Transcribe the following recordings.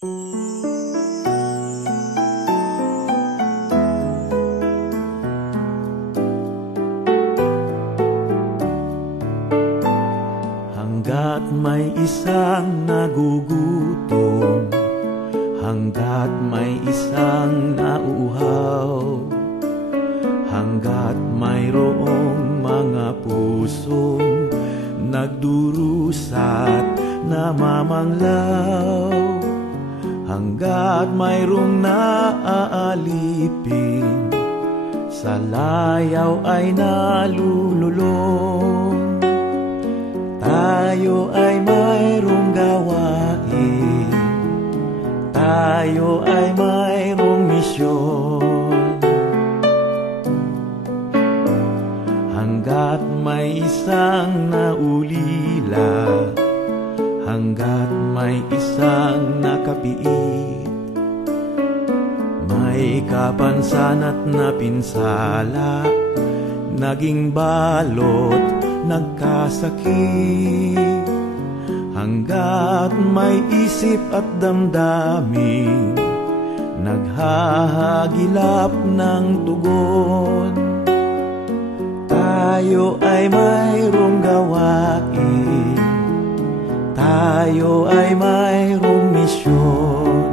Hanggat may isang nagugutom, hanggat may isang nauuhaw, hanggat mayroong mga pusong nagdurusat namamanglaw, hanggat mayroong naaalipin, sa layaw ay nalululong. Tayo ay mayroong gawain, tayo ay mayroong misyon. Hanggat may isang naulila, hanggat may isang nakapiit, may kapansan at napinsala, naging balot, nagkasakit. Hanggat may isip at damdamin, naghahagilap ng tugon. Tayo ay mayroong gawain, tayo ay mayroong misyon.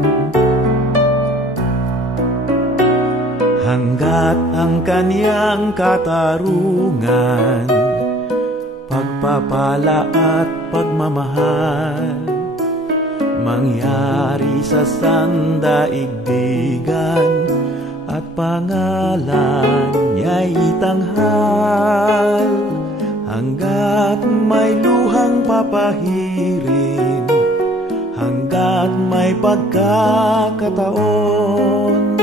Hanggat ang kaniyang katarungan, pagpapala at pagmamahal, mangyari sa sandaigdigan, at pangalan niya'y itanghal. Hanggat may luhang papahirin, hanggat may pagkakataon,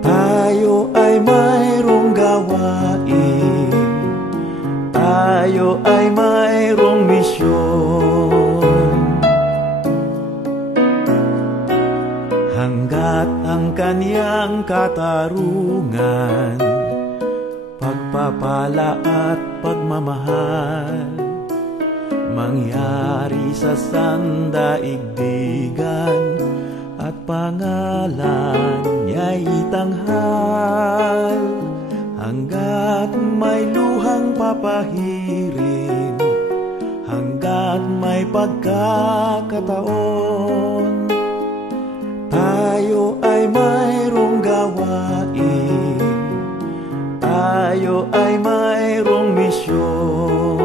tayo ay mayroong gawain, tayo ay mayroong misyon. Hanggat ang kaniyang katarungan, pagpapala at pagmamahal, mangyari sa sandaigdigan, at pangalan niya'y itanghal. Hanggat may luhang papahirin, hanggat may pagkakataon, tayo ay mayroong gawain, tayo ay mayroong misyon.